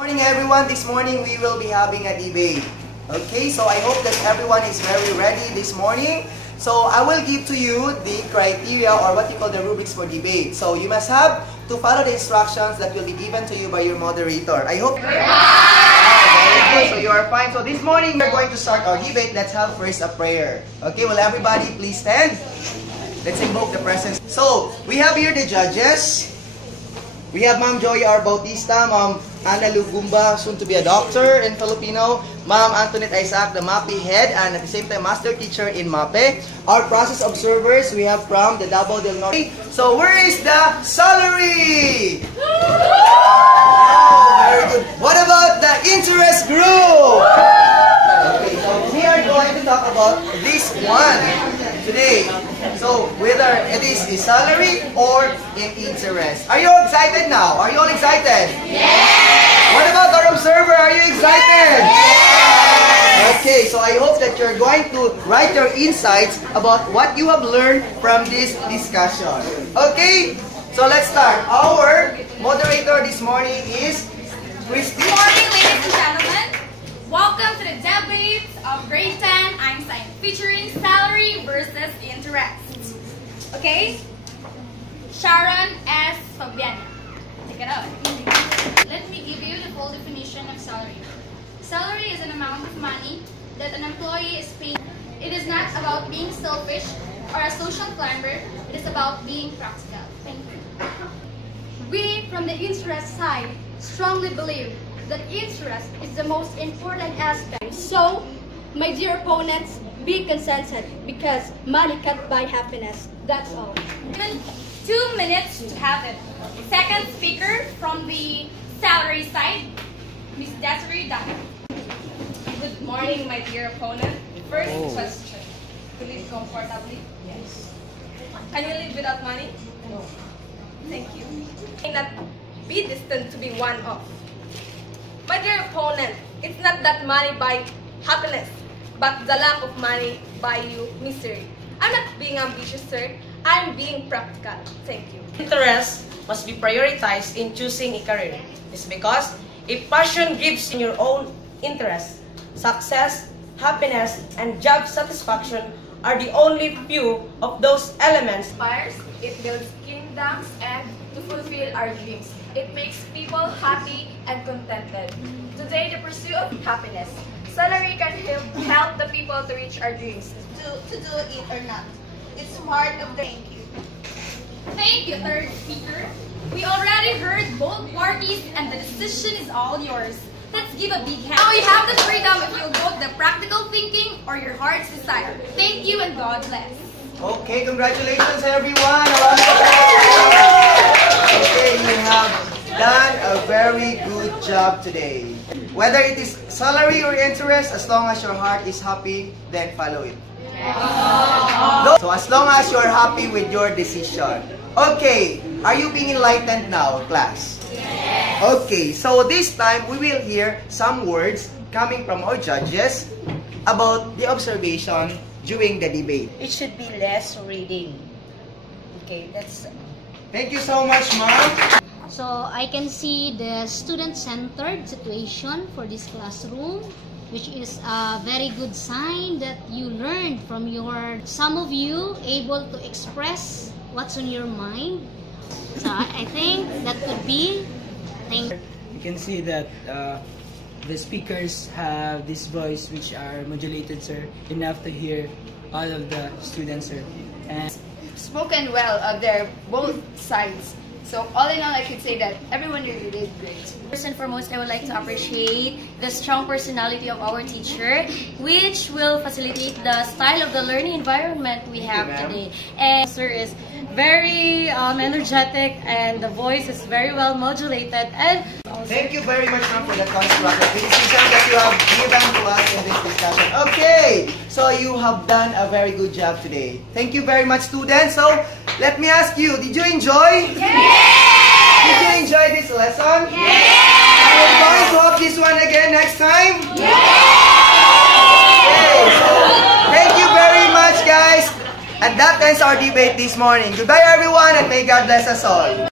Morning everyone, this morning we will be having a debate. Okay, so I hope that everyone is very ready this morning. So I will give to you the criteria or what you call the rubrics for debate. So you must have to follow the instructions that will be given to you by your moderator. I hope very good. So you are fine. So this morning we are going to start our debate. Let's have first a prayer. Okay, will everybody please stand? Let's invoke the presence. So we have here the judges. We have Ma'am Joy R. Bautista, Ma'am Ana Lugumba, soon to be a doctor in Filipino, Ma'am Antoinette Isaac, the MAPE head, and at the same time, master teacher in MAPE. Our process observers, we have from the Davao del Norte. So where is the salary? Oh, very good. What about the interest group? Okay, so we are going to talk about this one today. So whether it is a salary or in interest. Are you all excited now? Are you all excited? Yes! What about our observer? Are you excited? Yes! Okay, so I hope that you're going to write your insights about what you have learned from this discussion. Okay, so let's start. Our moderator this morning is Christy. Good morning, ladies and gentlemen. Welcome to the debate of grade 10 Einstein featuring salary versus interest. Okay? Sharon S. Fabiana. Take it out. Let me give you the full definition of salary. Salary is an amount of money that an employee is paid. It is not about being selfish or a social climber. It is about being practical. Thank you. We, from the interest side, strongly believe that interest is the most important aspect. So, my dear opponents, be consented because money can't buy happiness. That's all. Given 2 minutes to have it. Second speaker from the salary side, Ms. Desiree Dahil. Good morning, my dear opponent. First question. To live comfortably? Yes. Can you live without money? No. Thank you. May not be destined to be one-off. My dear opponent, it's not that money buy happiness, but the lack of money buy you misery. I'm not being ambitious, sir. I'm being practical. Thank you. Interest must be prioritized in choosing a career. It's because if passion gives in your own interest, success, happiness, and job satisfaction are the only few of those elements. Inspires, it builds kingdoms, and to fulfill our dreams. It makes people happy and contented. Today, the pursuit of happiness. Salary can help the people to reach our dreams. To do it or not. It's part of the thank you. Thank you, third speaker. We already heard both parties and the decision is all yours. Let's give a big hand. Now you have the freedom if you'll vote the practical thinking or your heart's desire. Thank you and God bless. Okay, congratulations everyone. Okay, you have done a very good job today. Whether it is salary or interest, as long as your heart is happy, then follow it. So as long as you're happy with your decision. Okay, are you being enlightened now, class? Yes. Okay, so this time we will hear some words coming from our judges about the observation during the debate. It should be less reading. Okay, that's... Thank you so much, ma'am. So I can see the student-centered situation for this classroom, which is a very good sign that you learned from some of you able to express what's on your mind. So I think that could be. You can see that the speakers have this voice which are modulated, sir, enough to hear all of the students, sir. And spoken well of their both sides. So all in all, I could say that everyone really did great. First and foremost, I would like to appreciate the strong personality of our teacher, which will facilitate the style of the learning environment we have today. And sir is very energetic and the voice is very well modulated. And thank you very much, ma'am, for the constructive criticism that you have given to us in this discussion. Okay, so you have done a very good job today. Thank you very much, students. So let me ask you, did you enjoy? Yes! Did you enjoy this lesson? Yes! Are you going to have this one again next time? Yes! Okay, so thank you very much, guys. And that ends our debate this morning. Goodbye, everyone, and may God bless us all.